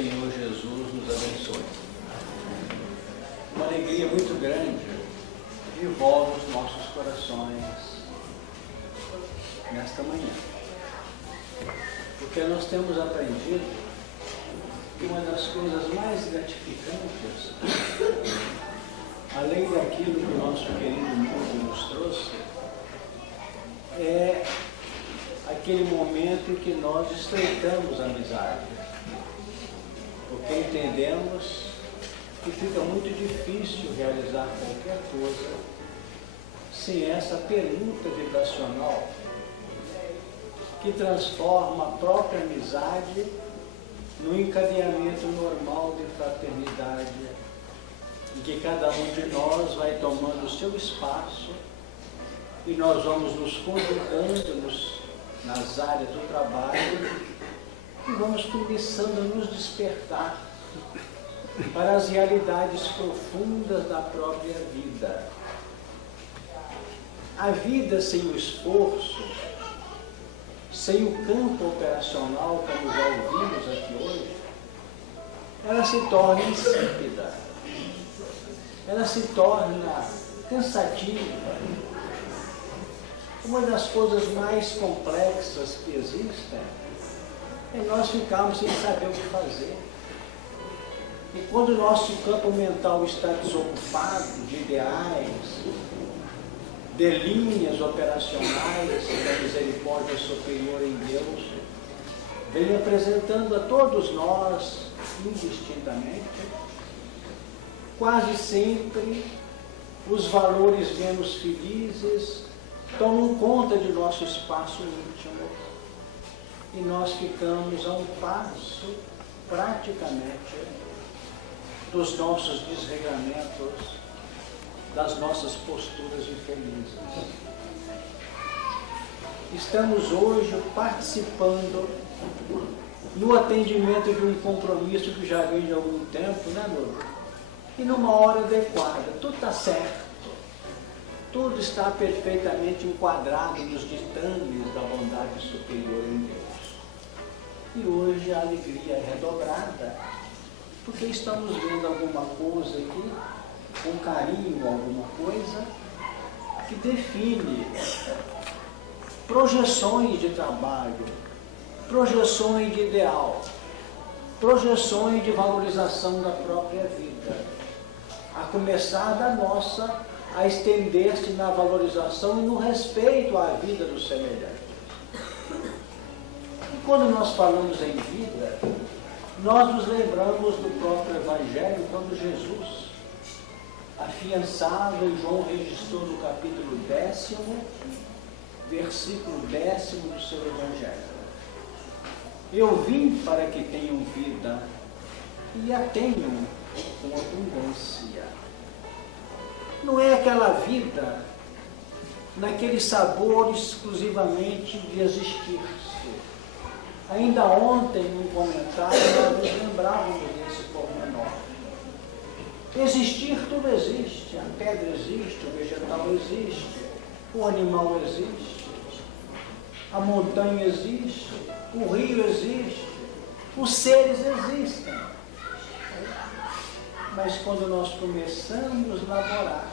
Senhor Jesus nos abençoe. Uma alegria muito grande envolve os nossos corações nesta manhã. Porque nós temos aprendido que uma das coisas mais gratificantes, além daquilo que o nosso querido mundo nos trouxe, é aquele momento em que nós estreitamos a amizade. Porque entendemos que fica muito difícil realizar qualquer coisa sem essa permuta vibracional que transforma a própria amizade no encadeamento normal de fraternidade, em que cada um de nós vai tomando o seu espaço e nós vamos nos conjugando nas áreas do trabalho e vamos começando a nos despertar para as realidades profundas da própria vida. A vida sem o esforço, sem o campo operacional, como já ouvimos aqui hoje, ela se torna insípida, ela se torna cansativa. Uma das coisas mais complexas que existem é nós ficarmos sem saber o que fazer. E quando o nosso campo mental está desocupado de ideais, de linhas operacionais da misericórdia superior em Deus, vem apresentando a todos nós, indistintamente, quase sempre os valores menos felizes tomam conta de nosso espaço íntimo e nós ficamos a um passo, praticamente, dos nossos desregramentos, das nossas posturas infelizes. Estamos hoje participando no atendimento de um compromisso que já vem de algum tempo, né, Lourdes? E numa hora adequada, tudo está certo. Tudo está perfeitamente enquadrado nos ditames da bondade superior em Deus. E hoje a alegria é redobrada, porque estamos vendo alguma coisa aqui, com carinho, alguma coisa, que define projeções de trabalho, projeções de ideal, projeções de valorização da própria vida, a começar da nossa, a estender-se na valorização e no respeito à vida do semelhante. E quando nós falamos em vida, nós nos lembramos do próprio Evangelho, quando Jesus, afiançado, e João registrou no capítulo 10º, versículo 10º do seu Evangelho. Eu vim para que tenham vida e a tenham com abundância. Não é aquela vida naquele sabor exclusivamente de existir-se. Ainda ontem, num comentário, nós nos lembrávamos desse pormenor. Existir, tudo existe. A pedra existe, o vegetal existe, o animal existe, a montanha existe, o rio existe, os seres existem. Mas quando nós começamos a laborar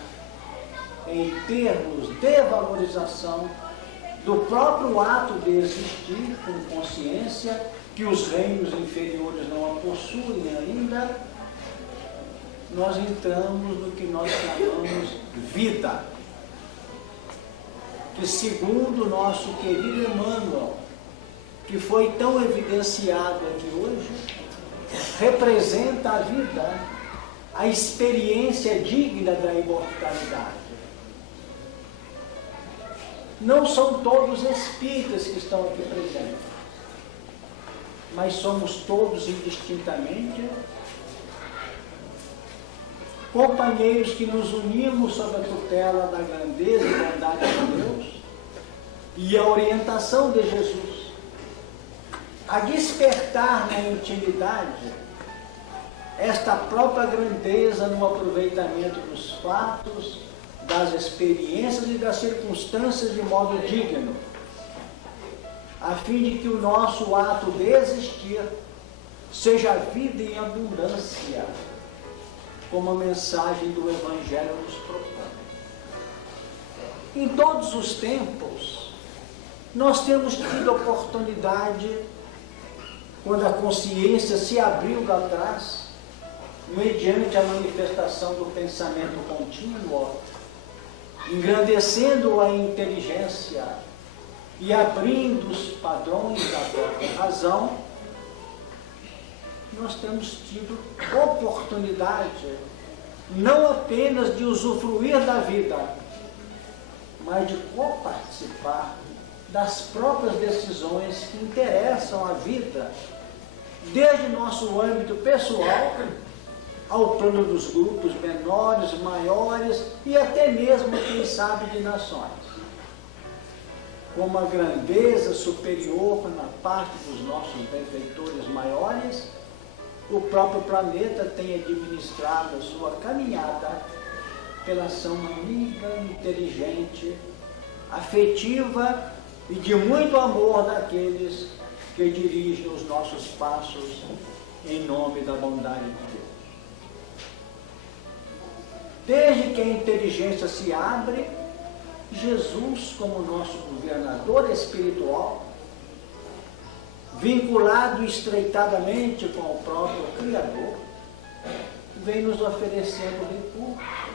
em termos de valorização do próprio ato de existir com consciência, que os reinos inferiores não a possuem ainda, nós entramos no que nós chamamos vida, que segundo o nosso querido Emmanuel, que foi tão evidenciado aqui hoje, representa a vida, a experiência digna da imortalidade. Não são todos espíritas que estão aqui presentes, mas somos todos indistintamente companheiros que nos unimos sob a tutela da grandeza e bondade de Deus e a orientação de Jesus a despertar na intimidade esta própria grandeza no aproveitamento dos fatos, das experiências e das circunstâncias de modo digno, a fim de que o nosso ato de existir seja a vida em abundância, como a mensagem do Evangelho nos propõe. Em todos os tempos, nós temos tido a oportunidade, quando a consciência se abriu lá atrás, mediante a manifestação do pensamento contínuo, engrandecendo a inteligência e abrindo os padrões da própria razão, nós temos tido oportunidade não apenas de usufruir da vida, mas de coparticipar das próprias decisões que interessam a vida, desde nosso âmbito pessoal ao plano dos grupos menores, maiores e até mesmo, quem sabe, de nações. Com uma grandeza superior na parte dos nossos benfeitores maiores, o próprio planeta tem administrado a sua caminhada pela ação amiga, inteligente, afetiva e de muito amor daqueles que dirigem os nossos passos em nome da bondade de Deus. Desde que a inteligência se abre, Jesus, como nosso governador espiritual, vinculado estreitamente com o próprio Criador, vem nos oferecendo recursos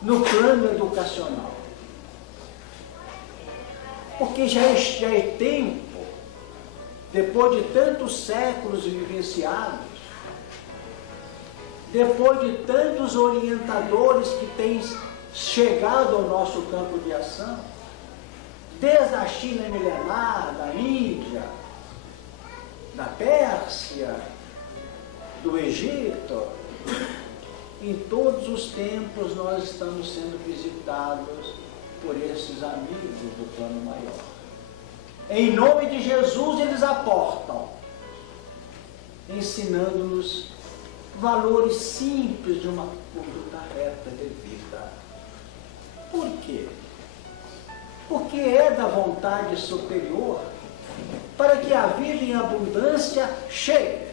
no plano educacional. Porque já é tempo, depois de tantos séculos vivenciados, depois de tantos orientadores que têm chegado ao nosso campo de ação, desde a China milenar, da Índia, da Pérsia, do Egito, em todos os tempos nós estamos sendo visitados por esses amigos do plano maior. Em nome de Jesus eles aportam, ensinando-nos valores simples de uma conduta reta de vida. Por quê? Porque é da vontade superior para que a vida em abundância chegue.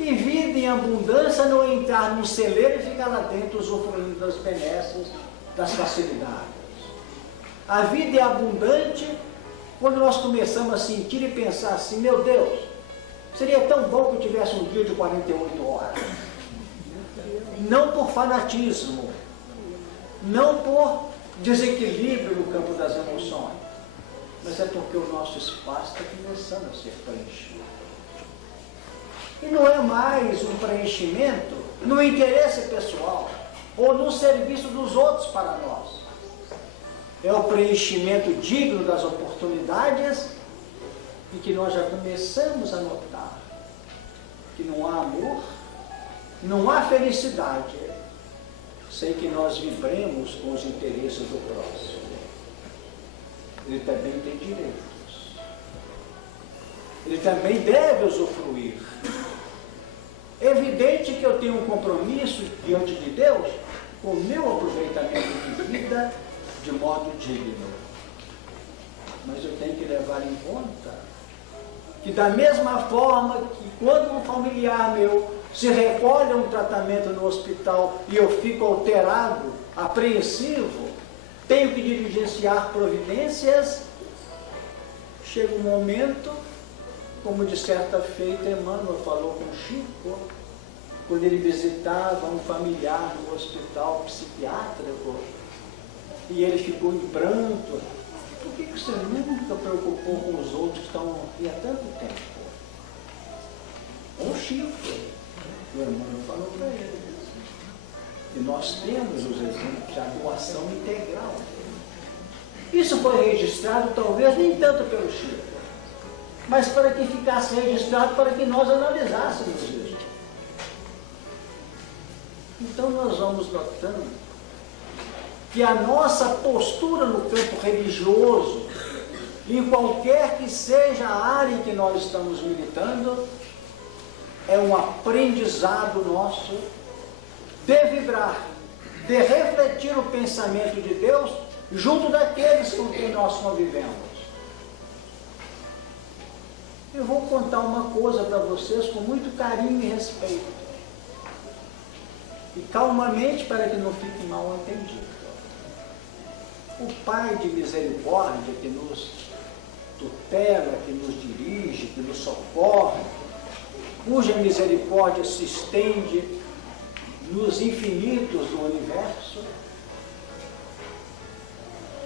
E vida em abundância não é entrar num celeiro e ficar lá dentro usufruindo das benesses, das facilidades. A vida é abundante quando nós começamos a sentir e pensar assim: meu Deus, seria tão bom que eu tivesse um dia de 48 horas. Não por fanatismo, não por desequilíbrio no campo das emoções, mas é porque o nosso espaço está começando a ser preenchido. E não é mais um preenchimento no interesse pessoal ou no serviço dos outros para nós. É o preenchimento digno das oportunidades e que nós já começamos a notar que não há amor, não há felicidade sem que nós vibremos com os interesses do próximo. Ele também tem direitos. Ele também deve usufruir. É evidente que eu tenho um compromisso diante de Deus com o meu aproveitamento de vida de modo digno. Mas eu tenho que levar em conta que, da mesma forma que quando um familiar meu se recolhe a um tratamento no hospital e eu fico alterado, apreensivo, tenho que diligenciar providências, chega um momento, como de certa feita Emmanuel falou com Chico, quando ele visitava um familiar no hospital psiquiátrico, e ele ficou em pranto. Por que você nunca preocupou com os outros que estão aqui há tanto tempo? Com o Chico. O Emmanuel falou para ele. E nós temos os exemplos de doação integral. Isso foi registrado, talvez, nem tanto pelo Chico, mas para que ficasse registrado, para que nós analisássemos isso. Então nós vamos notando que a nossa postura no campo religioso, em qualquer que seja a área em que nós estamos militando, é um aprendizado nosso de vibrar, de refletir o pensamento de Deus junto daqueles com quem nós convivemos. Eu vou contar uma coisa para vocês com muito carinho e respeito. E calmamente, para que não fique mal entendido. O Pai de misericórdia que nos tutela, que nos dirige, que nos socorre, cuja misericórdia se estende nos infinitos do universo,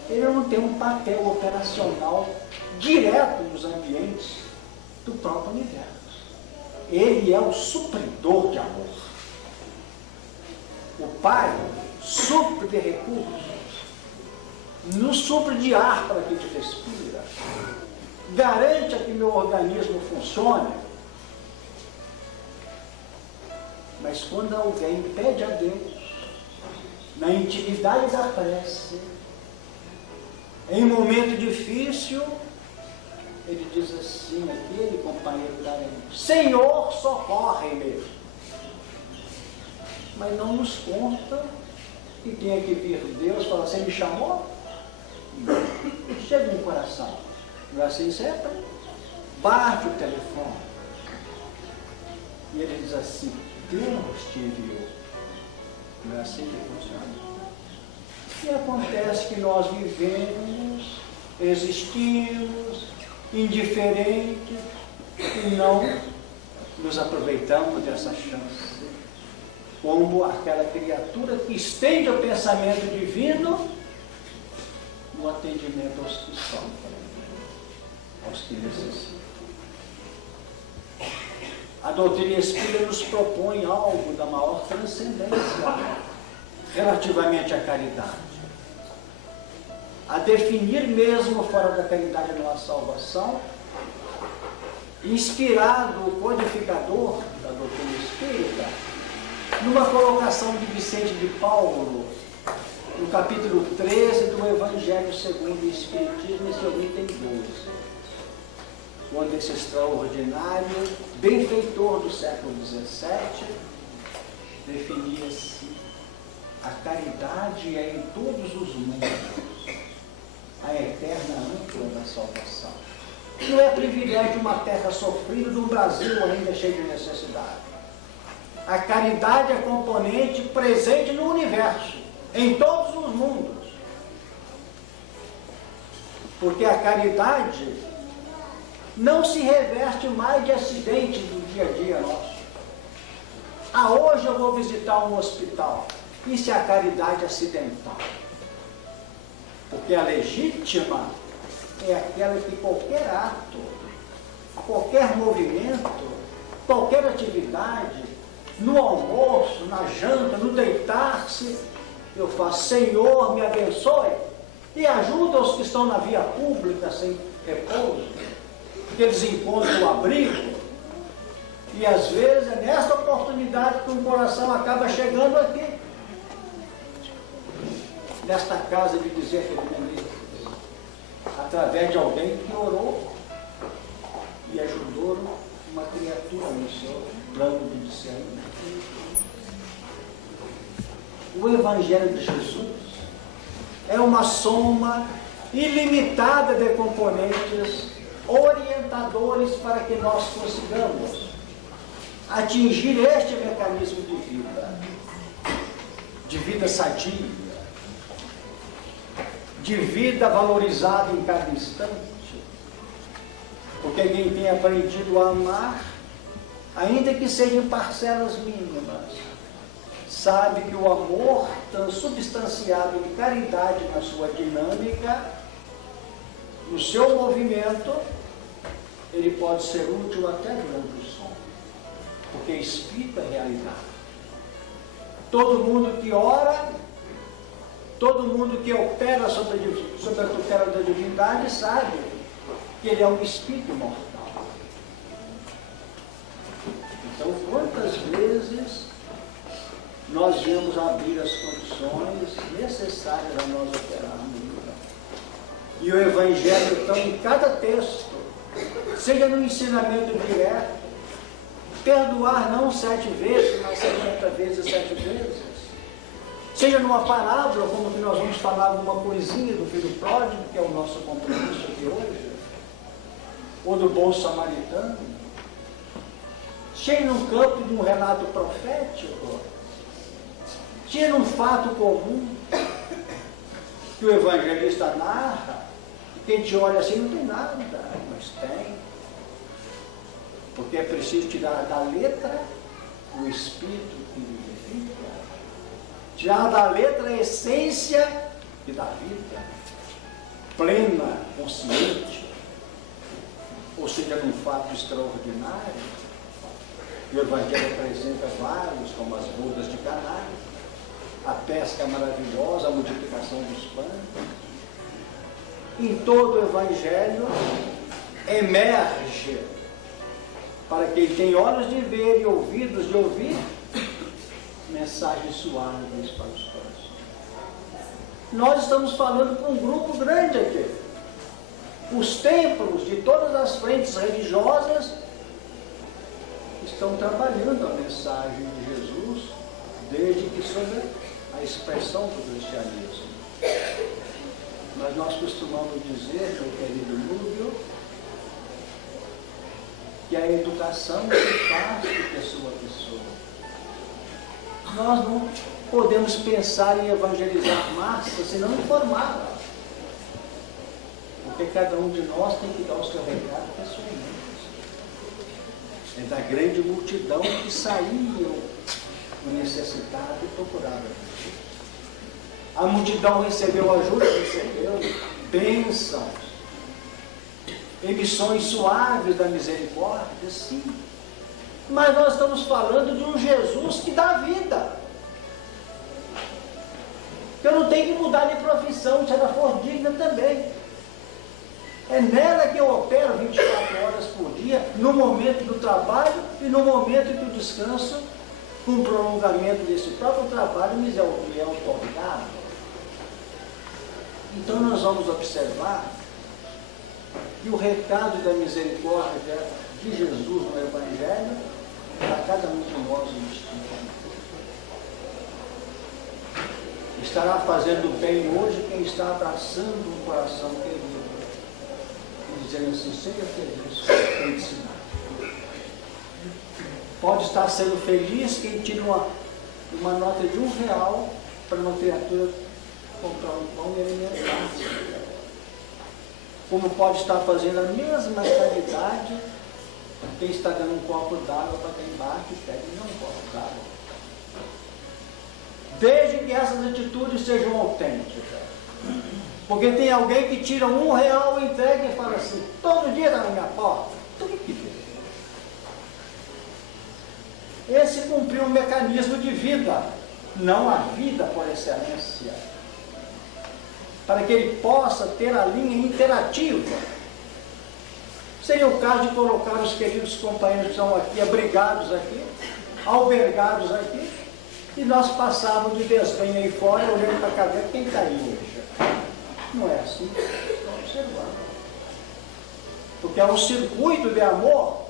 ele não tem um papel operacional direto nos ambientes do próprio universo. Ele é o supridor de amor. O Pai supre de recursos, nos supre de ar para que a gente respira, garante que meu organismo funcione. Mas quando alguém pede a Deus, na intimidade da prece, em momento difícil, ele diz assim, aquele companheiro da lei, Senhor, socorre-me. Mas não nos conta que tem que vir Deus e falar, você me chamou? Chega no coração. Não é assim sempre? Bate o telefone. E ele diz assim, Deus te enviou. Não é assim que funciona? E acontece que nós vivemos, existimos, indiferentes, e não nos aproveitamos dessa chance. Como aquela criatura que estende o pensamento divino no atendimento aos que sofrem, aos que necessitam. A doutrina espírita nos propõe algo da maior transcendência relativamente à caridade. A definir mesmo fora da caridade a nossa salvação, inspirado o codificador da doutrina espírita, numa colocação de Vicente de Paulo, no capítulo 13 do Evangelho segundo o Espiritismo, esse item 12, quando esse extraordinário benfeitor do século XVII definia-se: a caridade é em todos os mundos a eterna âncora da salvação. Não é privilégio de uma terra sofrida, de um Brasil ainda cheio de necessidade. A caridade é componente presente no universo, em todos os mundos. Porque a caridade não se reveste mais de acidentes do dia a dia nosso. Ah, hoje eu vou visitar um hospital. Isso é a caridade acidental. Porque a legítima é aquela que qualquer ato, qualquer movimento, qualquer atividade, no almoço, na janta, no deitar-se, eu faço, Senhor, me abençoe e ajuda os que estão na via pública sem repouso, que eles encontram o abrigo. E às vezes é nesta oportunidade que um coração acaba chegando aqui, nesta casa de dizer que através de alguém que orou e ajudou uma criatura no seu plano de discernimento. O Evangelho de Jesus é uma soma ilimitada de componentes orientadores para que nós consigamos atingir este mecanismo de vida sadia, de vida valorizada em cada instante. Porque quem tem aprendido a amar, ainda que sejam parcelas mínimas, sabe que o amor transubstanciado de caridade na sua dinâmica, no seu movimento, ele pode ser útil até durante o sono, porque explica a realidade. Todo mundo que ora, todo mundo que opera sobre a tutela da divindade sabe que ele é um espírito mortal. Então, quantas vezes nós viemos abrir as condições necessárias a nós operarmos? E o Evangelho, então, em cada texto, seja no ensinamento direto, perdoar não 7 vezes, mas 70 vezes 7 vezes, seja numa parábola, como que nós vamos falar alguma coisinha do filho pródigo, que é o nosso compromisso de hoje, ou do bom samaritano, tinha num campo de um relato profético, tinha num fato comum que o evangelista narra, e que a gente olha assim, não tem nada, mas tem. Porque é preciso tirar da letra o espírito que vivifica, tirar da letra a essência que dá vida, plena, consciente, ou seja, num fato extraordinário. O Evangelho apresenta vários, como as bodas de Caná, a pesca maravilhosa, a multiplicação dos pães. Em todo o Evangelho emerge, para quem tem olhos de ver e ouvidos de ouvir, mensagens suaves para os corações. Nós estamos falando para um grupo grande aqui. Os templos de todas as frentes religiosas estão trabalhando a mensagem de Jesus, desde que sob a expressão do cristianismo. Mas nós costumamos dizer, meu querido Núbio, que a educação se faz de pessoa a pessoa. Nós não podemos pensar em evangelizar massa se não informá-la. Porque cada um de nós tem que dar o seu recado pessoalmente. É da grande multidão que saíam o necessitado e procurava. A multidão recebeu ajuda, recebeu bênçãos, emissões suaves da misericórdia, sim. Mas nós estamos falando de um Jesus que dá vida. Eu não tenho que mudar de profissão, se ela for digna também. É nela que eu opero 24 horas por dia, no momento do trabalho e no momento do descanso, com o prolongamento desse próprio trabalho me é otorgado. Então nós vamos observar que o recado da misericórdia de Jesus no Evangelho, para cada um de nós indistintamente. Estará fazendo bem hoje quem está abraçando um coração querido. Dizendo assim, seja feliz com a felicidade. Pode estar sendo feliz quem tira uma nota de R$1 para uma criatura comprar um pão e alimentar-se. Como pode estar fazendo a mesma caridade quem está dando um copo d'água para quem bate e pede um copo d'água. Desde que essas atitudes sejam autênticas. Porque tem alguém que tira R$1 e entrega e fala assim, todo dia está na minha porta. Então o que é? Esse cumpriu um mecanismo de vida, não a vida por excelência. Para que ele possa ter a linha interativa. Seria o caso de colocar os queridos companheiros que estão aqui, abrigados aqui, albergados aqui, e nós passávamos de desdém aí fora, olhando para a cadeira, quem está aí hoje? Não é assim, estão observando. Porque é um circuito de amor,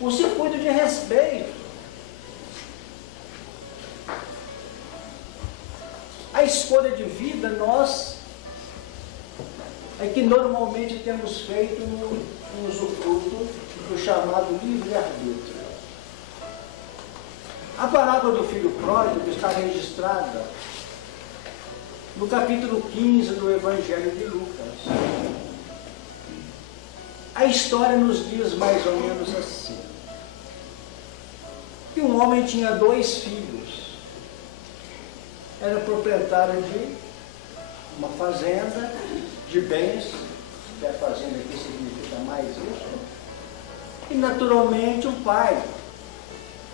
um circuito de respeito. A escolha de vida, nós é que normalmente temos feito no usufruto do chamado livre-arbítrio. A parábola do filho pródigo está registrada no capítulo 15 do Evangelho de Lucas. A história nos diz mais ou menos assim, que um homem tinha 2 filhos, era proprietário de uma fazenda, de bens, que a fazenda aqui significa mais isso, e naturalmente o pai,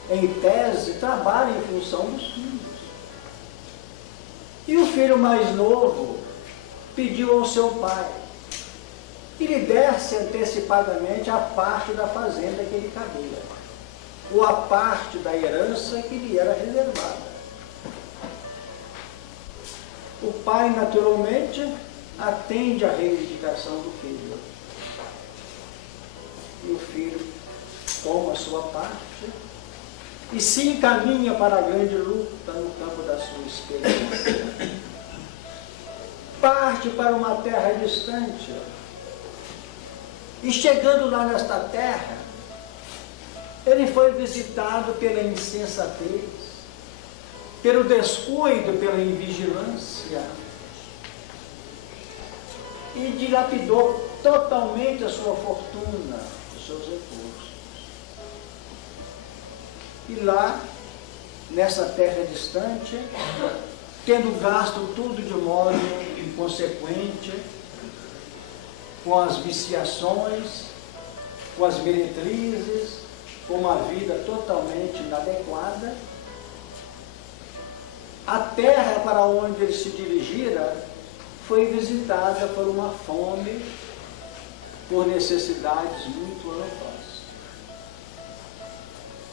em tese, trabalha em função dos filhos. E o filho mais novo pediu ao seu pai que lhe desse antecipadamente a parte da fazenda que lhe cabia, ou a parte da herança que lhe era reservada. O pai, naturalmente, atende à reivindicação do filho. E o filho toma a sua parte e se encaminha para a grande luta no campo da sua experiência. Parte para uma terra distante, E chegando lá nesta terra, ele foi visitado pela insensatez, pelo descuido, pela invigilância, e dilapidou totalmente a sua fortuna, os seus recursos. E lá, nessa terra distante, tendo gasto tudo de modo inconsequente, com as viciações, com as meretrizes, com uma vida totalmente inadequada, a terra para onde ele se dirigira foi visitada por uma fome, por necessidades muito amplas.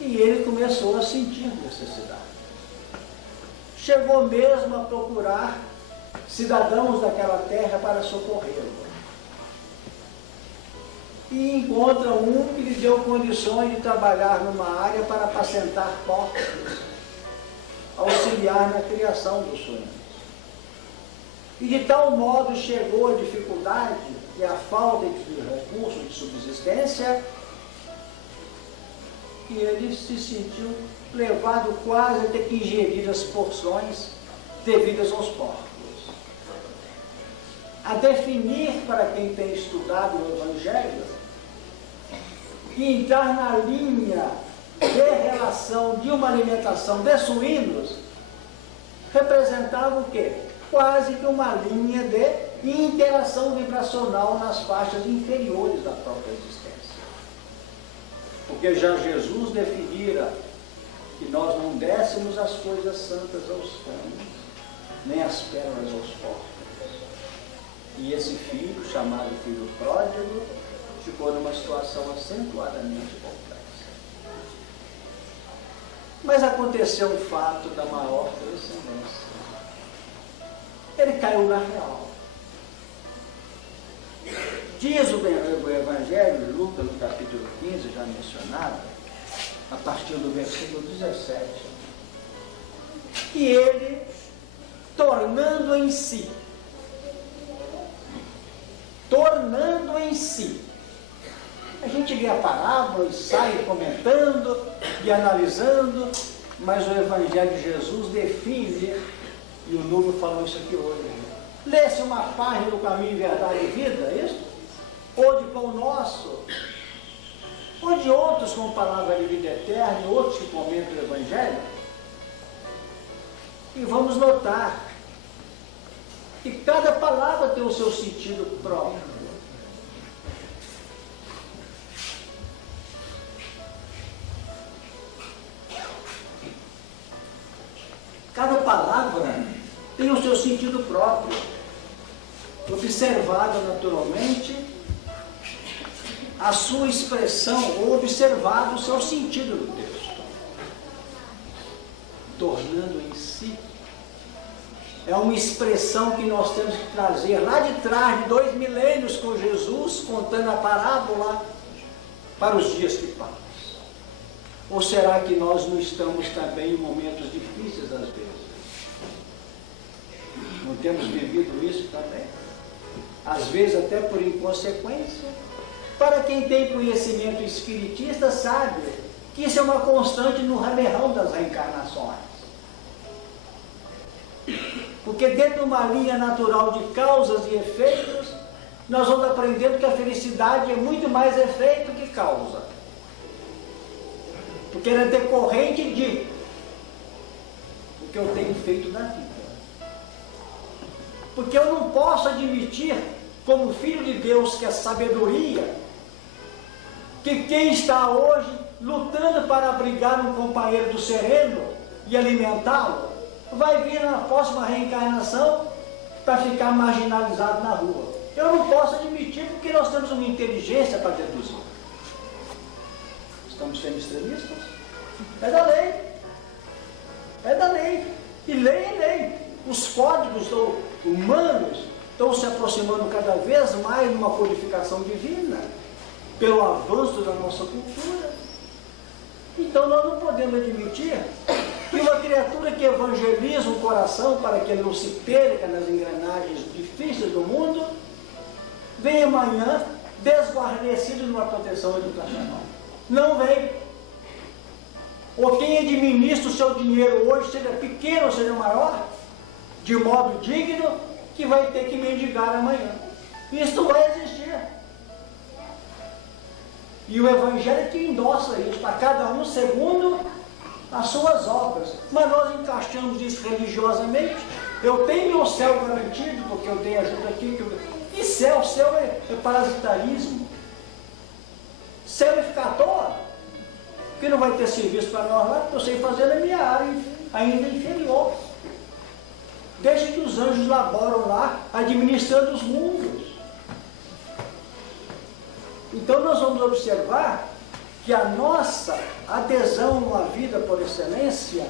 E ele começou a sentir necessidade. Chegou mesmo a procurar cidadãos daquela terra para socorrê-lo. E encontra um que lhe deu condições de trabalhar numa área para apacentar porcos, auxiliar na criação dos sonhos. E de tal modo chegou a dificuldade e a falta de recursos de subsistência, que ele se sentiu levado quase a ter que ingerir as porções devidas aos porcos. A definir, para quem tem estudado o Evangelho, e entrar na linha de relação de uma alimentação de suínos, representava o quê? Quase que uma linha de interação vibracional nas faixas inferiores da própria existência. Porque já Jesus definira que nós não dessemos as coisas santas aos cães, nem as pérolas aos porcos. E esse filho, chamado filho pródigo, ficou numa situação acentuadamente complexa. Mas aconteceu um fato da maior transcendência. Ele caiu na real. Diz o Evangelho de Lucas, no capítulo 15, já mencionado, a partir do versículo 17, que ele, tornando em si, a gente lê a parábola e sai comentando e analisando, mas o Evangelho de Jesus define, e o Núbio falou isso aqui hoje, lê-se uma página do Caminho, Verdade e Vida, é isso? Ou de Pão Nosso, ou de outros com Palavra de Vida Eterna, outros que comentam o Evangelho, e vamos notar que cada palavra tem o seu sentido próprio. Cada palavra tem o seu sentido próprio, observado naturalmente a sua expressão, ou observado o seu sentido no texto. Tornando em si, é uma expressão que nós temos que trazer lá de trás de 2 milênios com Jesus, contando a parábola para os dias que passam. Ou será que nós não estamos também em momentos difíceis às vezes? Não temos vivido isso também? Às vezes até por inconsequência. Para quem tem conhecimento espiritista sabe que isso é uma constante no ramerrão das reencarnações. Porque dentro de uma linha natural de causas e efeitos, nós vamos aprendendo que a felicidade é muito mais efeito que causa. Porque ela é decorrente de o que eu tenho feito na vida. Porque eu não posso admitir, como filho de Deus, que é sabedoria, que quem está hoje lutando para abrigar um companheiro do sereno e alimentá-lo, vai vir na próxima reencarnação para ficar marginalizado na rua. Eu não posso admitir, porque nós temos uma inteligência para deduzir. Estamos sendo extremistas? É da lei. É da lei. E lei é lei. Os códigos humanos estão se aproximando cada vez mais de uma codificação divina, pelo avanço da nossa cultura. Então nós não podemos admitir que uma criatura que evangeliza o coração para que ele não se perca nas engrenagens difíceis do mundo, venha amanhã desguarnecidos numa proteção educacional. Não vem. Ou quem administra o seu dinheiro hoje, seja pequeno ou seja maior, de modo digno, que vai ter que mendigar amanhã. Isso vai existir. E o Evangelho que endossa isso, para cada um segundo as suas obras. Mas nós encaixamos isso religiosamente. Eu tenho meu céu garantido, porque eu dei ajuda aqui. E céu? Céu é parasitarismo. Céu é ficar à toa. Porque não vai ter serviço para nós lá, porque eu sei fazer na minha área ainda inferior. Deixa que os anjos laboram lá, administrando os mundos. Então nós vamos observar que a nossa adesão a uma vida por excelência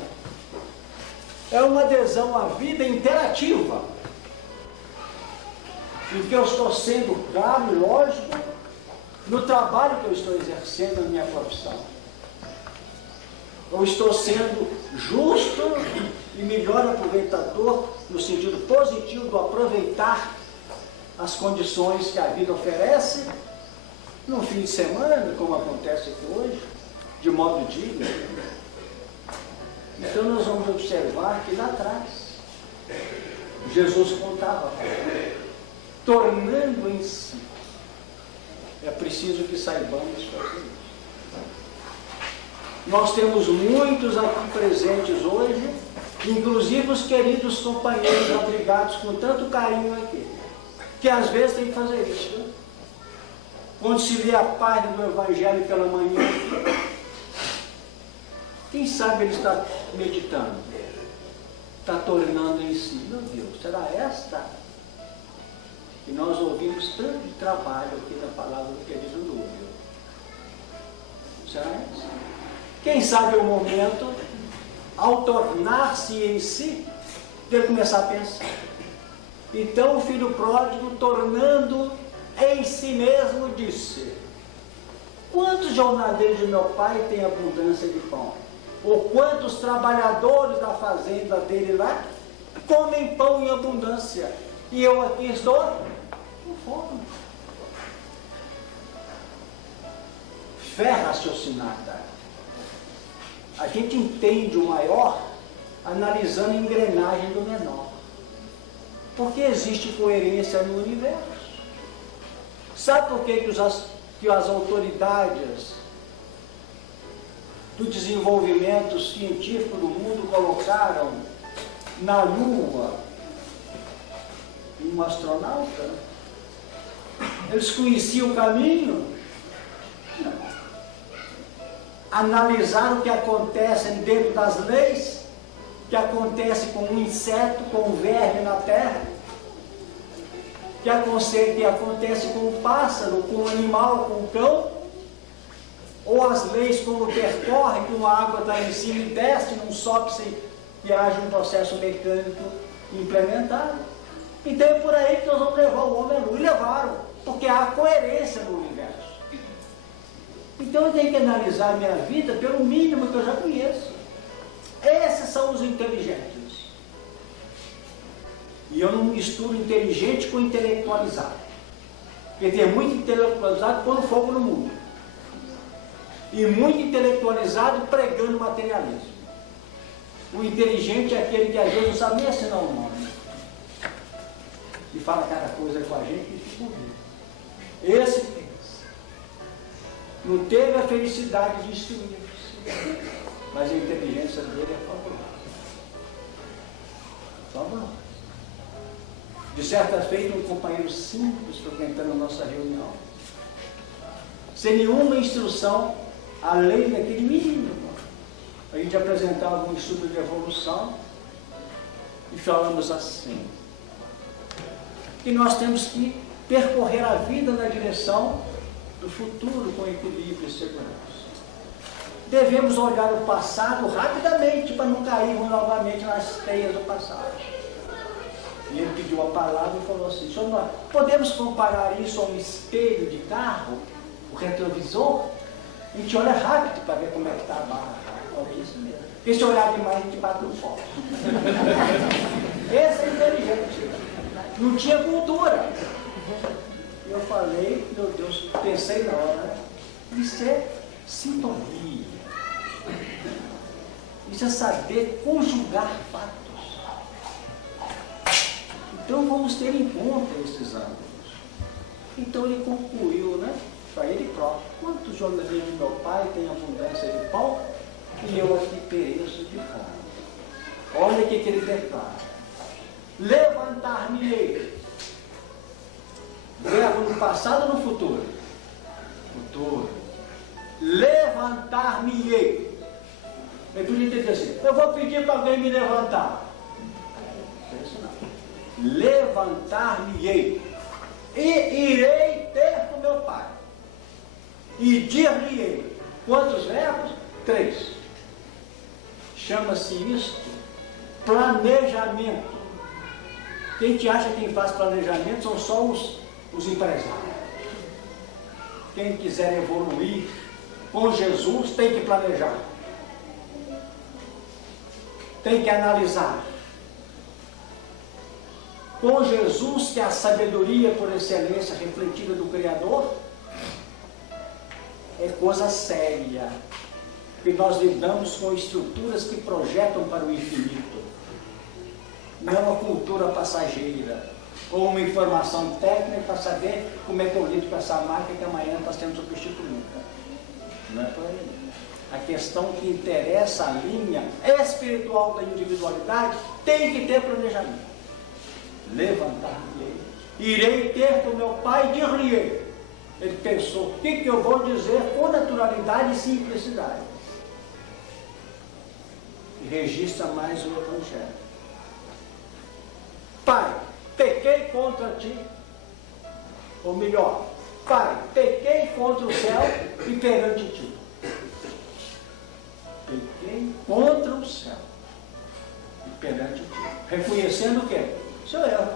é uma adesão à vida interativa. Em que eu estou sendo claro e lógico no trabalho que eu estou exercendo na minha profissão. Eu estou sendo justo e melhor aproveitador no sentido positivo do aproveitar as condições que a vida oferece no fim de semana, como acontece aqui hoje, de modo digno. Então nós vamos observar que lá atrás Jesus contava, tornando em si. É preciso que saibamos fazer isso. Nós temos muitos aqui presentes hoje, inclusive os queridos companheiros abrigados com tanto carinho aqui, que às vezes tem que fazer isso, né? Quando se lê a página do Evangelho pela manhã, quem sabe ele está meditando, está tornando em si. Meu Deus, será esta? E nós ouvimos tanto de trabalho aqui na palavra do querido Lúcio. Será esta? Quem sabe o momento, ao tornar-se em si, de ele começar a pensar. Então o filho pródigo, tornando em si mesmo, disse: quantos jornaleiros de meu pai têm abundância de pão? Ou quantos trabalhadores da fazenda dele lá comem pão em abundância? E eu aqui estou com fome. Fé raciocinada. A gente entende o maior analisando a engrenagem do menor. Porque existe coerência no universo. Sabe por que as autoridades do desenvolvimento científico do mundo colocaram na Lua um astronauta? Eles conheciam o caminho? Não. Analisaram o que acontece dentro das leis, que acontece com um inseto, com um verme na terra, que acontece com o pássaro, com o animal, com o cão, ou as leis como percorrem, que uma água está em cima e desce, não sobe sem que haja um processo mecânico implementado. Então é por aí que nós vamos levar o homem à lua. E levaram, porque há coerência no universo. Então eu tenho que analisar a minha vida pelo mínimo que eu já conheço. Esses são os inteligentes. E eu não misturo inteligente com intelectualizado. Porque tem muito intelectualizado pondo fogo no mundo. E muito intelectualizado pregando materialismo. O inteligente é aquele que às vezes não sabe nem assinar o nome. E fala cada coisa com a gente e fica ouvindo. Esse pensa. Não teve a felicidade de instruir-se. Mas a inteligência dele é fabulosa. Fabulosa. De certa feita, um companheiro simples frequentando a nossa reunião, sem nenhuma instrução, além daquele mínimo. A gente apresentava um estudo de evolução e falamos assim, que nós temos que percorrer a vida na direção do futuro com equilíbrio e segurança. Devemos olhar o passado rapidamente para não cairmos novamente nas teias do passado. E ele pediu a palavra e falou assim: senhor, nós podemos comparar isso a um espelho de carro, o retrovisor? A gente olha rápido para ver como é que está a barra. É isso mesmo. Porque se olhar demais, a gente bate no foco. Esse é inteligente. Não tinha cultura. Eu eu falei, meu Deus, pensei na hora, isso é sintonia. Isso é saber conjugar fatos. Então vamos ter em conta esses ângulos. Então ele concluiu, né, para ele próprio: quantos jornaleiros de meu pai têm abundância de pão e eu aqui pereço de fome. Olha o que ele declara: levantar-me-ei. Verbo no passado ou no futuro? Futuro. Levantar-me-ei. Ele podia ter dito assim: eu vou pedir para alguém me levantar. Não é isso não. Levantar-me-ei e irei ter com meu pai e dir-lhe-ei. Quantos verbos? 3. Chama-se isto planejamento. Quem te acha que quem faz planejamento são só os empresários. Quem quiser evoluir com Jesus tem que planejar, tem que analisar. Com Jesus, que é a sabedoria por excelência refletida do Criador, é coisa séria, porque nós lidamos com estruturas que projetam para o infinito. Não é uma cultura passageira, ou uma informação técnica para saber como é que eu lido com essa máquina que amanhã está sendo substituída. Não é por aí. A questão que interessa a linha espiritual da individualidade tem que ter planejamento. Levantar-me-ei, irei ter com meu pai e dir-lhe-ei. Ele pensou: o que eu vou dizer com naturalidade e simplicidade? E registra mais o Evangelho: Pai, pequei contra ti. Ou melhor, Pai, pequei contra o céu e perante ti. Pequei contra o céu e perante ti. Reconhecendo o quê? Seu erro.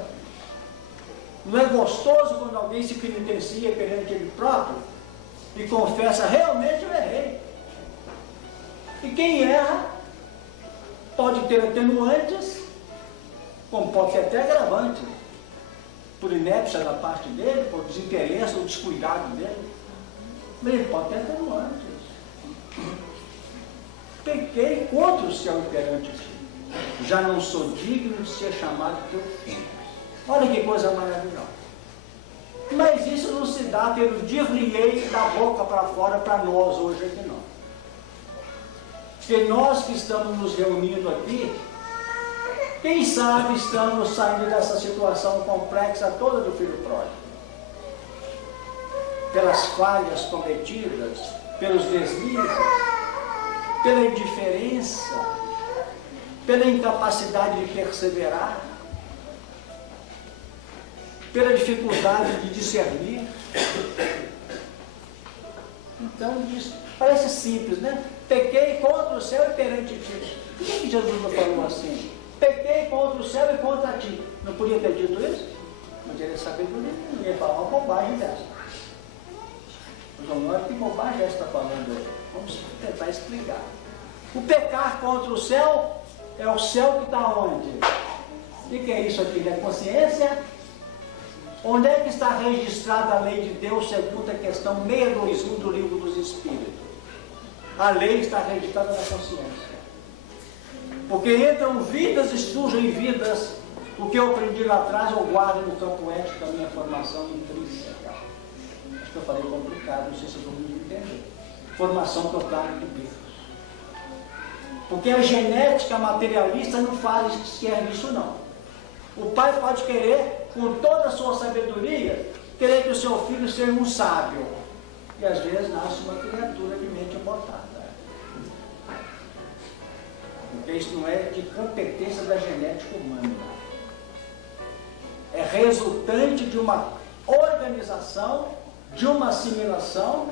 Não é gostoso quando alguém se penitencia perante ele próprio e confessa: realmente eu errei. E quem erra pode ter atenuantes, como pode ter até agravante, por inépcia da parte dele, por desinteresse ou descuidado dele. Mas ele pode ter atenuantes. Pequei contra o céu e perante ti. Já não sou digno de ser chamado teu filho. Olha que coisa maravilhosa. Mas isso não se dá pelo dir-lhe-ei da boca para fora para nós hoje aqui não. Porque nós que estamos nos reunindo aqui, quem sabe estamos saindo dessa situação complexa toda do filho pródigo. Pelas falhas cometidas, pelos deslizes, pela indiferença, pela incapacidade de perseverar, pela dificuldade de discernir. Então, isso parece simples, né? Pequei contra o céu e perante ti. Por que Jesus não falou assim? Pequei contra o céu e contra ti. Não podia ter dito isso? Não teria sabedoria, não ia falar uma bobagem dessa. Mas olha que bobagem essa está falando aí. Vamos tentar explicar. O pecar contra o céu é o céu que está onde? O que é isso aqui? É consciência? Onde é que está registrada a lei de Deus segundo a questão 621 do Livro dos Espíritos? A lei está registrada na consciência. Porque entram vidas e surgem vidas. O que eu aprendi lá atrás eu guardo no campo ético da minha formação intrínseca. Acho que eu falei complicado, não sei se todo mundo entendeu. Formação que eu trago de Deus. Porque a genética materialista não faz esquerda disso não. O pai pode querer, com toda a sua sabedoria, querer que o seu filho seja um sábio. E às vezes nasce uma criatura de mente botada. Porque isso não é de competência da genética humana. É resultante de uma organização, de uma assimilação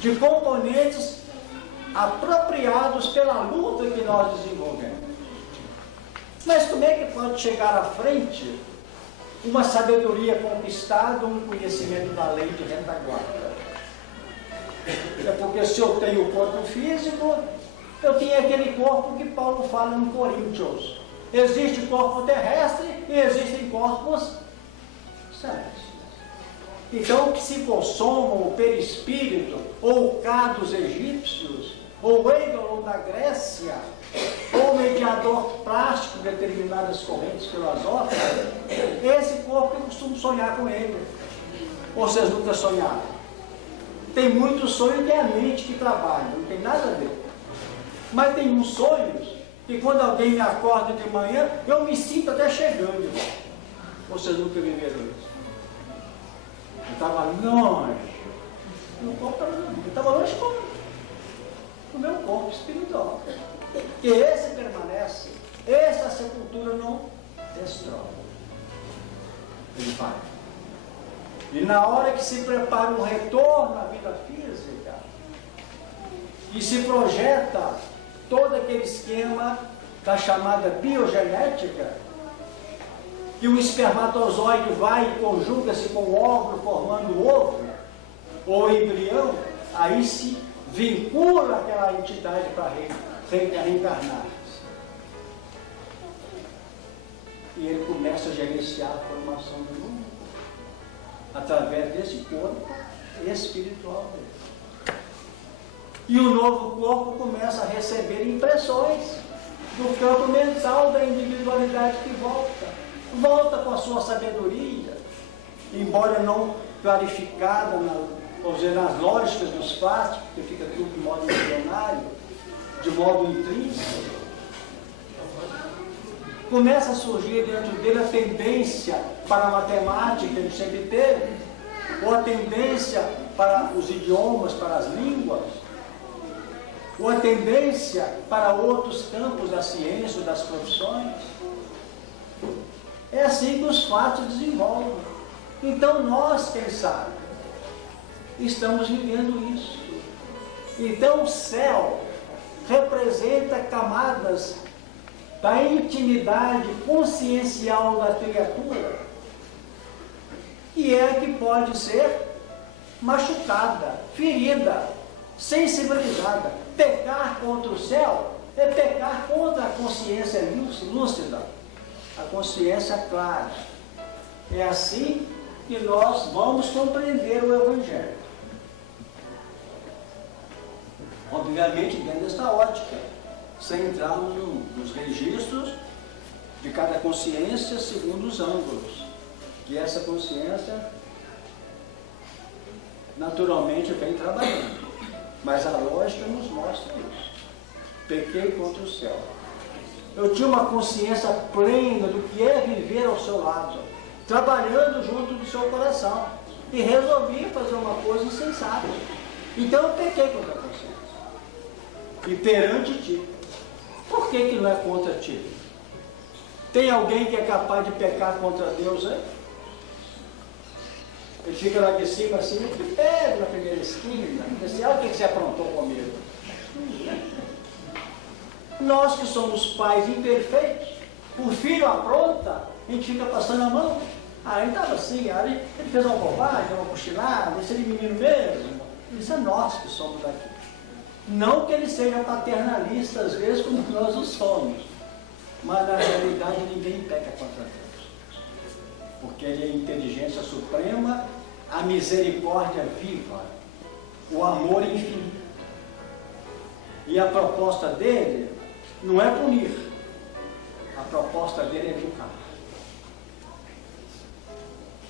de componentes apropriados pela luta que nós desenvolvemos. Mas como é que pode chegar à frente uma sabedoria conquistada, um conhecimento da lei de retaguarda? É porque se eu tenho o corpo físico, eu tenho aquele corpo que Paulo fala em Coríntios. Existe corpo terrestre e existem corpos celestes. Então, o psicossoma, o perispírito, ou o K dos egípcios, ou o Eigalon da Grécia, ou o mediador plástico de determinadas correntes filosóficas, esse corpo eu costumo sonhar com ele. Ou vocês nunca sonharam? Tem muito sonho que é a mente que trabalha, não tem nada a ver. Mas tem uns sonhos que quando alguém me acorda de manhã, eu me sinto até chegando. Vocês nunca viveram isso? Eu estava longe. Meu corpo estava longe. Eu estava longe do meu corpo espiritual. Que esse permanece, essa sepultura não destrói. Ele vai. E na hora que se prepara um retorno à vida física, e se projeta todo aquele esquema da chamada biogenética, que o espermatozoide vai e conjuga-se com o óvulo, formando o ovo, ou o embrião, aí se vincula aquela entidade para reencarnar. E ele começa a gerenciar a formação do mundo, através desse corpo espiritual dele. E o novo corpo começa a receber impressões do campo mental da individualidade que volta com a sua sabedoria, embora não clarificada nas lógicas dos fatos, porque fica tudo de modo embrionário, de modo intrínseco. Começa a surgir dentro dele a tendência para a matemática, que ele sempre teve, ou a tendência para os idiomas, para as línguas, ou a tendência para outros campos da ciência ou das profissões. É assim que os fatos desenvolvem. Então nós, quem sabe, estamos vivendo isso. Então o céu representa camadas da intimidade consciencial da criatura, que é a que pode ser machucada, ferida, sensibilizada. Pecar contra o céu é pecar contra a consciência lúcida, a consciência clara. É assim que nós vamos compreender o Evangelho. Obviamente dentro desta ótica, sem entrarmos nos registros de cada consciência segundo os ângulos, que essa consciência naturalmente vem trabalhando. Mas a lógica nos mostra isso. Pequei contra o céu. Eu tinha uma consciência plena do que é viver ao seu lado, trabalhando junto do seu coração, e resolvi fazer uma coisa insensata. Então eu pequei contra a consciência. E perante ti. Por que não é contra ti? Tem alguém que é capaz de pecar contra Deus, hein? Ele fica lá de cima assim, pega na primeira esquina, assim, olha o que você aprontou comigo. Nós que somos pais imperfeitos, o filho apronta, a gente fica passando a mão. Ah, ele estava assim, ele fez uma bobagem, uma cochilada, esse é de menino mesmo. Isso é nós que somos aqui. Não que ele seja paternalista, às vezes, como nós o somos, mas na realidade ninguém peca contra Deus, porque ele é a inteligência suprema, a misericórdia viva, o amor infinito. E a proposta dele não é punir, a proposta dele é educar.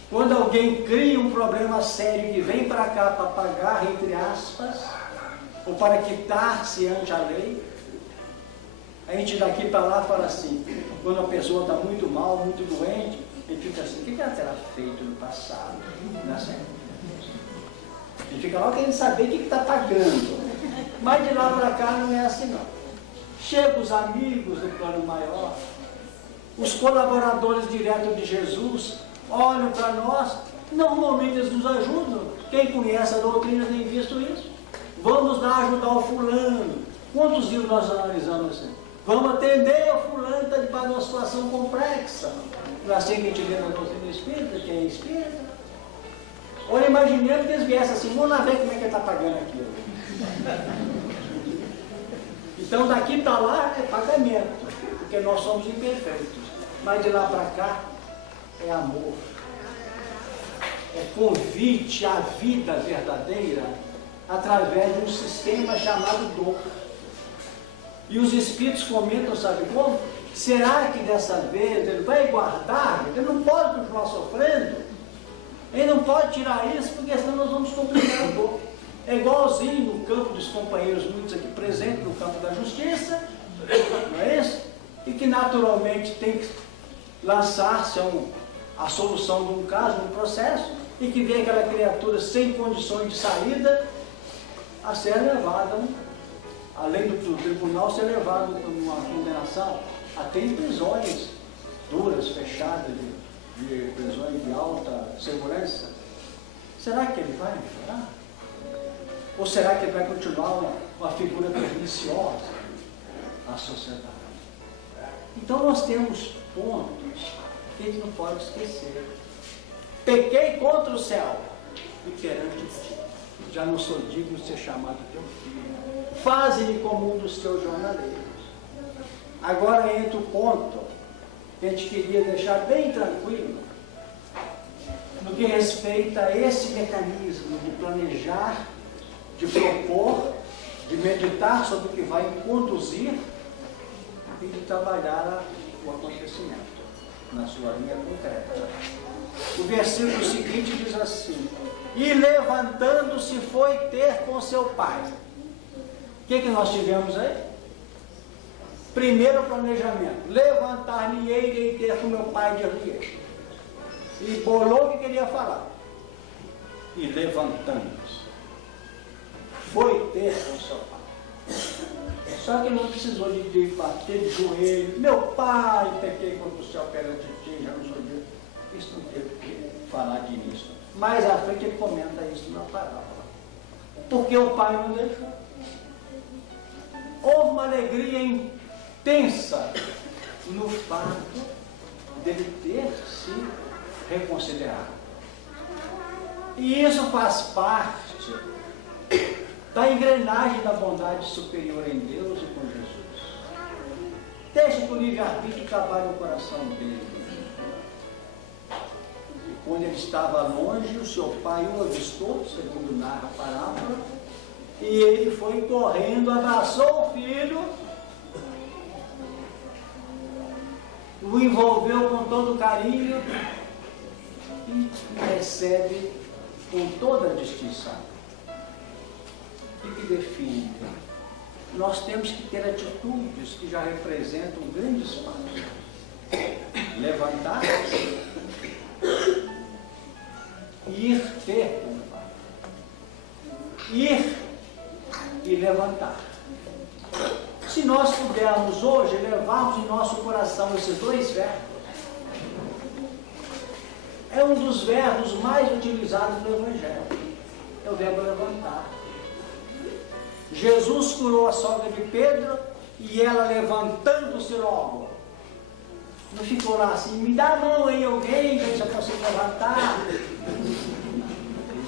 Quando alguém cria um problema sério que vem para cá para pagar, entre aspas, ou para quitar-se ante a lei, a gente daqui para lá fala assim, quando a pessoa está muito mal, muito doente, ele fica assim, o que ela terá feito no passado? Não é certo? Ele fica lá querendo saber o que está pagando. Mas de lá para cá não é assim não. Chegam os amigos do plano maior, os colaboradores diretos de Jesus, olham para nós, normalmente eles nos ajudam. Quem conhece a doutrina tem visto isso. Vamos lá ajudar o fulano. Quantos livros nós analisamos assim? Vamos atender o fulano que está debaixo de uma situação complexa. Não é assim que a gente lê na doutrina espírita, que é espírita. Olha, imaginemos que eles viessem assim, vamos lá ver como é que ele está pagando aquilo. Então daqui para lá é pagamento, porque nós somos imperfeitos. Mas de lá para cá é amor. convite à vida verdadeira através de um sistema chamado dom. E os Espíritos comentam, sabe como? Será que dessa vez ele vai guardar? Ele não pode continuar sofrendo? Ele não pode tirar isso, porque senão nós vamos complicar a dor. É igualzinho no campo dos companheiros, muitos aqui presentes no campo da justiça, não é isso? E que naturalmente tem que lançar-se a solução de um caso, de um processo, e que vê aquela criatura sem condições de saída a ser levada, além do tribunal ser levado por uma condenação, até em prisões duras, fechadas, de prisões de alta segurança. Será que ele vai melhorar? Ou será que ele vai continuar uma figura perniciosa à sociedade? Então nós temos pontos que a gente não pode esquecer. Pequei contra o céu e perante ti, já não sou digno de ser chamado teu filho. Faze-me como um dos teus jornaleiros. Agora entra o ponto que a gente queria deixar bem tranquilo no que respeita a esse mecanismo de planejar, de propor, de meditar sobre o que vai conduzir e de trabalhar o acontecimento na sua linha concreta. O versículo seguinte diz assim: e levantando-se foi ter com seu pai. O que nós tivemos aí? Primeiro planejamento: levantar-me-ei e ter com meu pai de rir. E bolou o que queria falar. E levantando-se foi ter com seu pai. Só que não precisou de bater de joelho. Meu pai, pequei contra o céu perante ti, já não sou Deus. Isso não teve que falar de início. Mais à frente ele comenta isso na parábola. Porque o pai não deixou. Houve uma alegria intensa no fato dele ter se reconsiderado. E isso faz parte da engrenagem da bondade superior em Deus e com Jesus. Deixe que o livre-arbítrio trabalhe no coração dele. E quando ele estava longe, o seu pai o avistou, segundo narra a parábola, e ele foi correndo, abraçou o filho, o envolveu com todo carinho e recebe com toda a distinção. O que define? Nós temos que ter atitudes que já representam grandes passos. Levantar, ir ter com o Pai. Ir e levantar. Se nós pudermos hoje levarmos em nosso coração esses dois verbos, é um dos verbos mais utilizados no Evangelho. É o verbo levantar. Jesus curou a sogra de Pedro e ela, levantando-se logo, não ficou lá assim: me dá a mão aí alguém, que eu consigo levantar.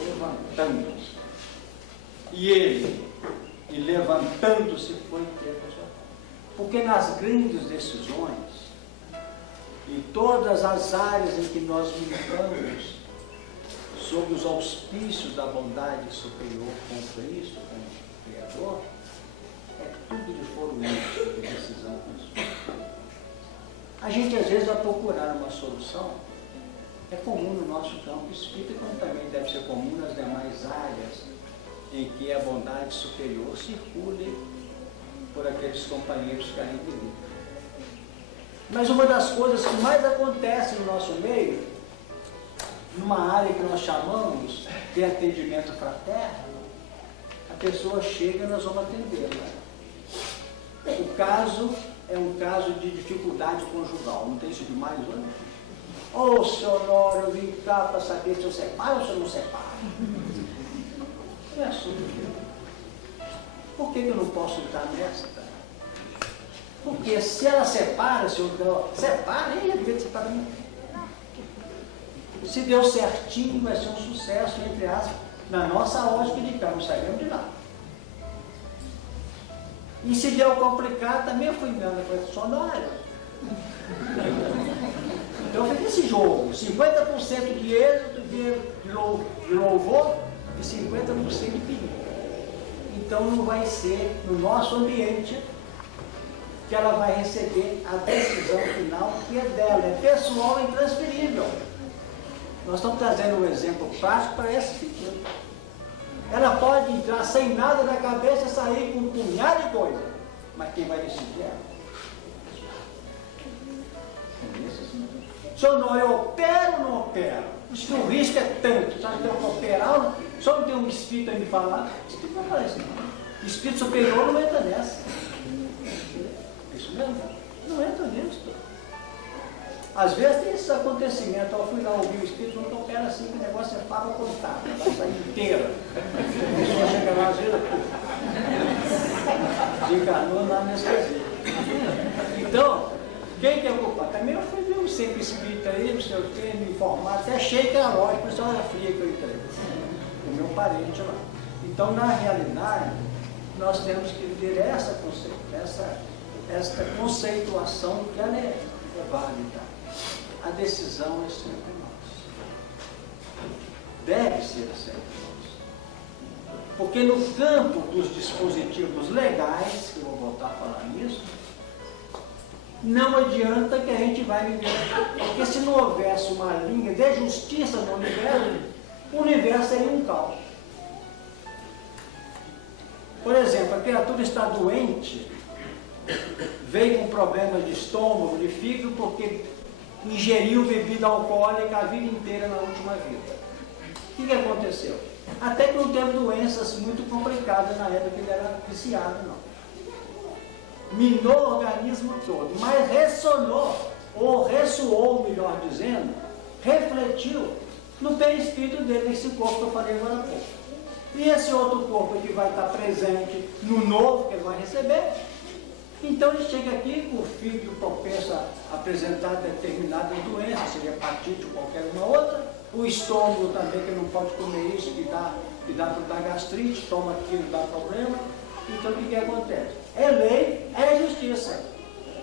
Levantando-se. E ele, e levantando-se, foi ter com sua pai. Porque nas grandes decisões, em todas as áreas em que nós militamos, sob os auspícios da bondade superior com Cristo, com o Criador, é tudo de foro íntimo, de decisão. A gente às vezes vai procurar uma solução, é comum no nosso campo espírita, como também deve ser comum nas demais áreas em que a bondade superior circule por aqueles companheiros que a reivindicam. Mas uma das coisas que mais acontece no nosso meio, numa área que nós chamamos de atendimento fraterno, a pessoa chega e nós vamos atendê-la. O caso é um caso de dificuldade conjugal, não tem isso demais hoje? Ô, senhor Nório, eu vim cá para saber se eu separo ou se eu não separo. Não é assunto. Por que eu não posso estar nesta? Porque se ela separa, se eu separa, ele devia ter separado muito. Se deu certinho, vai ser um sucesso, entre aspas, na nossa ótica de cá, não saímos de lá. E se deu complicado, também eu fui dando coisa sonora. Então fica esse jogo, 50% de êxito, de louvor e 50% de perigo. Então não vai ser no nosso ambiente que ela vai receber a decisão final que é dela, é pessoal e intransferível. Nós estamos trazendo um exemplo prático para esse sentido. Ela pode entrar sem nada na cabeça e sair com um punhado de coisa, mas quem vai decidir é ela. Se eu opero ou não opero? Se o risco é tanto, sabe que eu vou operar, só não tem um espírito a me falar, o espírito não fala isso não. O espírito superior não entra nessa. Isso mesmo, não entra nisso. Às vezes tem esses acontecimentos, eu fui lá ouvir o espírito, não opera assim, que o negócio é fava contábil, vai sair inteira. A pessoa chega lá, às vezes, desencarnou na anestesia. Então, quem que é o culpado? Também eu fui ver um sempre espírita aí, não sei o que, me informar, até achei que era lógico, por isso era fria que eu entrei. O meu parente lá. Então, na realidade, nós temos que ver essa conceituação que ela é válida. A decisão é sempre nossa. Deve ser sempre nossa. Porque no campo dos dispositivos legais, que eu vou voltar a falar nisso, não adianta que a gente vai viver. Porque se não houvesse uma linha de justiça no universo, o universo seria um caos. Por exemplo, a criatura está doente, veio com problemas de estômago, de fígado, porque ingeriu bebida alcoólica a vida inteira na última vida. O que aconteceu? Até que não teve doenças muito complicadas na época que ele era viciado, não. Minou o organismo todo, mas ressonou, ou ressoou, melhor dizendo, refletiu no perispírito dele, nesse corpo que eu falei agora há pouco. E esse outro corpo que vai estar presente no novo que ele vai receber, então ele chega aqui com o fígado propenso a apresentar determinadas doenças, seja hepatite ou qualquer uma outra, o estômago também, que não pode comer isso, que dá gastrite, toma aquilo, dá problema. Então o que acontece? É lei, é justiça.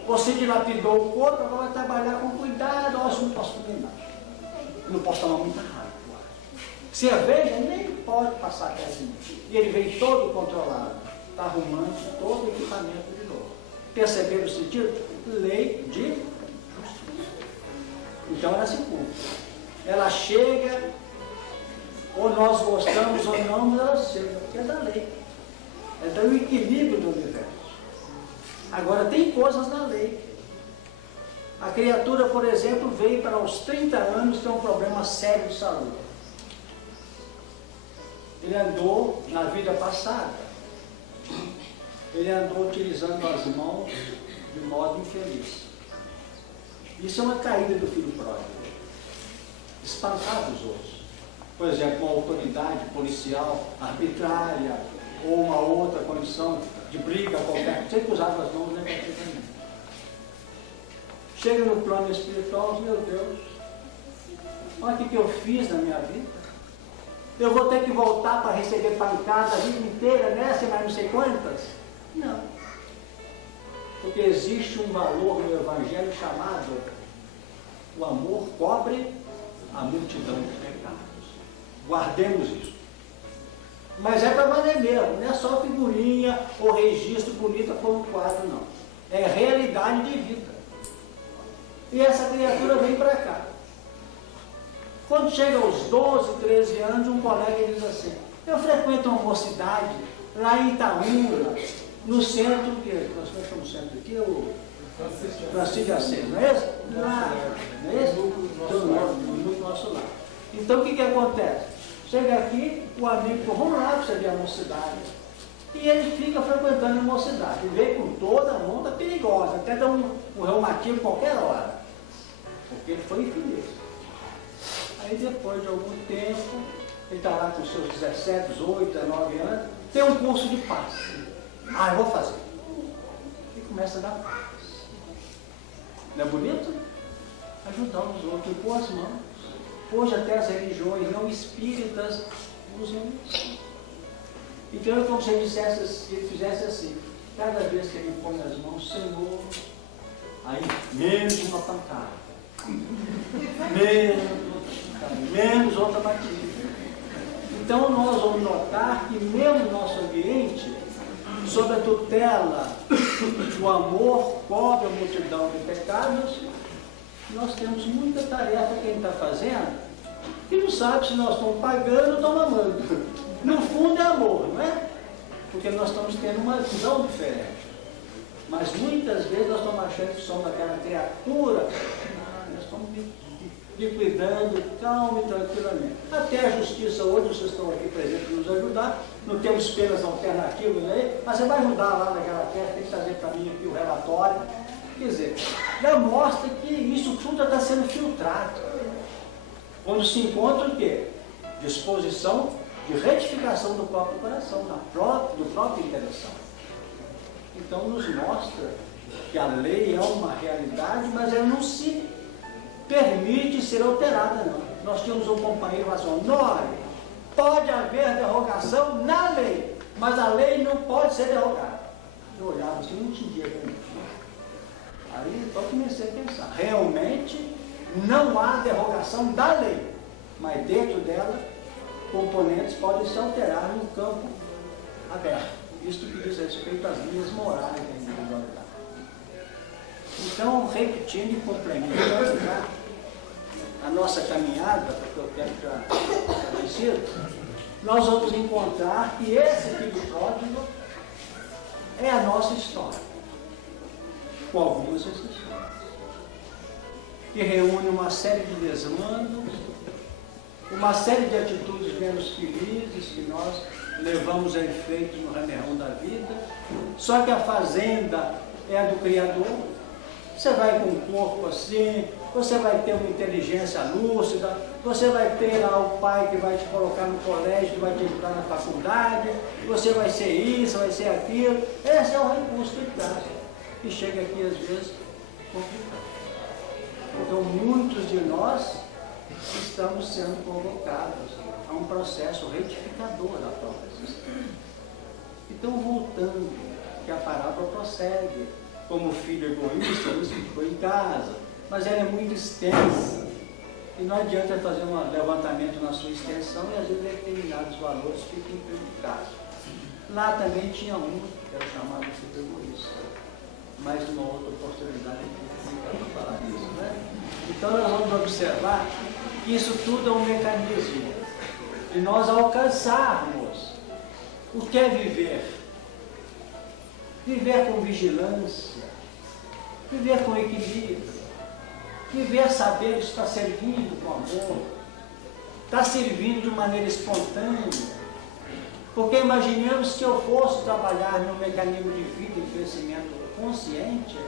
Você dilapidou o corpo, agora vai trabalhar com cuidado, eu não posso comer nada. Não posso tomar muita água. Cerveja nem pode passar perto de mim. E ele vem todo controlado, está arrumando todo o equipamento de novo. Perceberam o sentido? Lei de justiça. Então ela se cumpre. Ela chega, ou nós gostamos ou não, mas ela chega, porque é da lei. É do equilíbrio do universo. Agora, tem coisas na lei. A criatura, por exemplo, veio para os 30 anos ter um problema sério de saúde. Ele andou na vida passada. Ele andou utilizando as mãos de modo infeliz. Isso é uma caída do filho pródigo. Espantar os outros. Por exemplo, uma autoridade policial arbitrária, ou uma outra condição de briga qualquer, sempre usava as mãos negativamente. Chega no plano espiritual, meu Deus, olha o que eu fiz na minha vida. Eu vou ter que voltar para receber pancada a vida inteira nessa e mais não sei quantas? Não. Porque existe um valor no Evangelho chamado o amor cobre a multidão de pecados. Guardemos isso. Mas é para valer mesmo, não é só figurinha ou registro bonito como um quadro, não. É realidade de vida. E essa criatura vem para cá. Quando chega aos 12, 13 anos, um colega diz assim: eu frequento uma mocidade lá em Itaúna, no centro, que nós chamamos centro aqui, o Francisco de Assis, não é esse? Não é esse? Do nosso lado. Então o que acontece? Chega aqui, o amigo falou: vamos lá para você ver a mocidade. E ele fica frequentando a mocidade. Ele veio com toda a onda perigosa, até dá um reumatismo qualquer hora. Porque ele foi infeliz. Aí depois de algum tempo, ele está lá com seus 17, 18, 19 anos, tem um curso de passe. Ah, eu vou fazer. E começa a dar paz. Não é bonito? Ajudar os outros, impor as mãos. Hoje até as religiões não espíritas usam isso. Então é como se ele fizesse assim, cada vez que ele põe as mãos, Senhor, aí menos uma pancada. menos outra batida. Então nós vamos notar que mesmo no nosso ambiente, sob a tutela do amor, cobre a multidão de pecados, nós temos muita tarefa que a gente está fazendo e não sabe se nós estamos pagando ou estamos amando. No fundo é amor, não é? Porque nós estamos tendo uma visão diferente. Mas muitas vezes nós estamos achando que somos aquela criatura, nós estamos liquidando calma e tranquilamente. Até a justiça hoje, vocês estão aqui presentes para nos ajudar, não temos penas alternativas aí, mas você vai ajudar lá naquela festa, tem que trazer para mim aqui o relatório. Quer dizer, já mostra que isso tudo está sendo filtrado. Quando se encontra o quê? Disposição de retificação do próprio coração, do próprio interação. Então nos mostra que a lei é uma realidade, mas ela não se permite ser alterada, não. Nós tínhamos um companheiro racional, pode haver derrogação na lei, mas a lei não pode ser derrogada. Eu olhava assim, não entendia bem. Aí eu comecei a pensar, realmente não há derrogação da lei, mas dentro dela, componentes podem se alterar no campo aberto. Isto que diz respeito às linhas morais da individualidade. Então, repetindo e complementando a nossa caminhada, porque eu quero já conhecido, nós vamos encontrar que esse filho pródigo é a nossa história, com algumas exceções, que reúne uma série de desmandos, uma série de atitudes menos felizes que nós levamos a efeito no ramerrão da vida. Só que a fazenda é a do Criador. Você vai com um corpo assim, você vai ter uma inteligência lúcida, você vai ter lá o pai que vai te colocar no colégio, que vai te ajudar na faculdade, você vai ser isso, vai ser aquilo. Esse é o recurso que ele dá, que chega aqui às vezes complicado. Então muitos de nós estamos sendo convocados a um processo retificador da própria existência. Então, voltando, que a parábola prossegue, como filho egoísta, você ficou em casa, mas ela é muito extensa, e não adianta fazer um levantamento na sua extensão e às vezes determinados valores ficam prejudicados. Lá também tinha um, que era chamado de filho egoísta, mas numa outra oportunidade a gente vai falar disso, né? Então nós vamos observar que isso tudo é um mecanismo de nós alcançarmos o que é viver. Viver com vigilância, viver com equilíbrio, viver sabendo que está servindo com amor, está servindo de maneira espontânea. Porque imaginemos que eu fosse trabalhar num mecanismo de vida e crescimento consciente,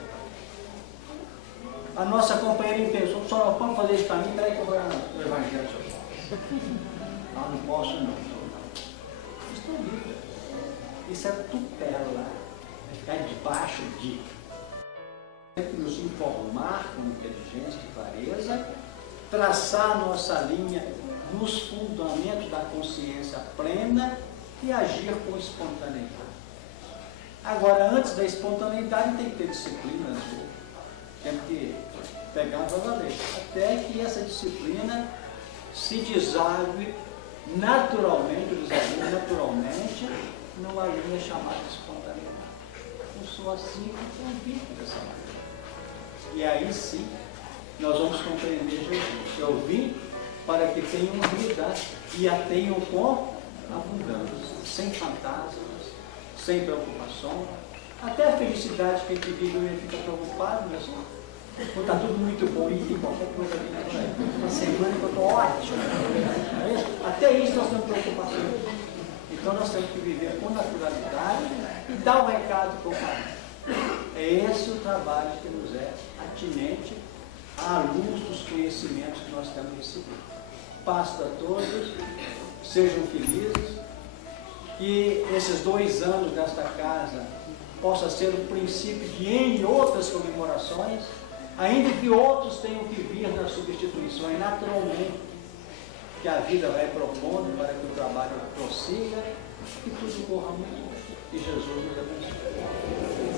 a nossa companheira pensou, só não pode fazer isso para mim, peraí que eu vou no Evangelho, senhor. Não posso não. Isso não é vida. Isso é tutela. É ficar debaixo de. Sempre nos informar com inteligência e clareza, traçar nossa linha nos fundamentos da consciência plena e agir com espontaneidade. Agora, antes da espontaneidade, tem que ter disciplina, tem que pegar para valer, até que essa disciplina se desague naturalmente numa linha chamada espontaneidade. Eu sou assim que convivo dessa maneira. E aí sim, nós vamos compreender Jesus. Eu vim para que tenham vida e a tenham com abundância, sem fantasmas, sem preocupação. Até a felicidade que a gente vive e fica preocupado, mas quando está tudo muito bom e tem qualquer coisa ali na uma semana que eu estou ótimo. Até isso nós temos preocupação. Então nós temos que viver com naturalidade e dar o recado com carinho. É esse o trabalho que nos é atinente à luz dos conhecimentos que nós temos recebido. Passo a todos, sejam felizes, que esses 2 anos desta casa possa ser o princípio de N outras comemorações, ainda que outros tenham que vir nas substituições naturalmente, que a vida vai propondo para que o trabalho prossiga e tudo corra muito bem. Que Jesus nos abençoe.